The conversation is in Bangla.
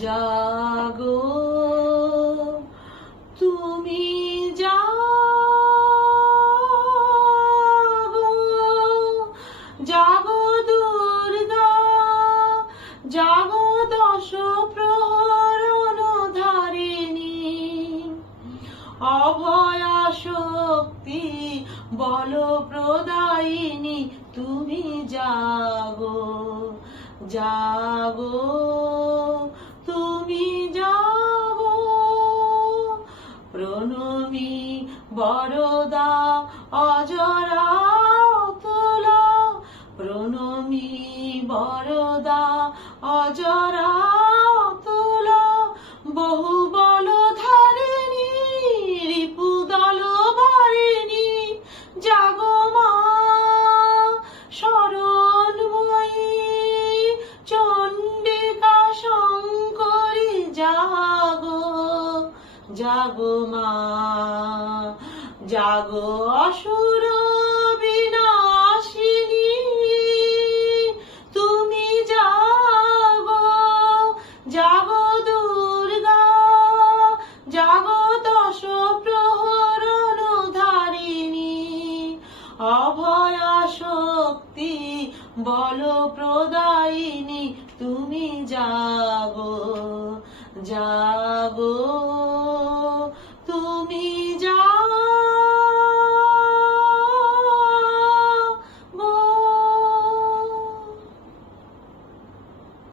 জাগো তুমি জাগো, জাগো দুর্গা, জাগো দশ প্রহরণ ধারিণী, অভয়া শক্তি বল প্রদায়িনী, তুমি জাগো জাগো তুমি জাগো। প্রণমী বরদা অজরা অতুলা, প্রণমী বরদা অজরা অতুলা, বহু বল ধারিণী রিপুদল বারিণী, জাগো মা শরণময়ী চণ্ডিকা শঙ্করী, জাগো জাগো মা, জাগো অসুর বিনাশিনী, তুমি জাগো জাগো দুর্গা, জাগো দশ প্রহরণ ধারিণী, অভয়া শক্তি বল প্রদায়িনী, তুমি জাগো জাগো।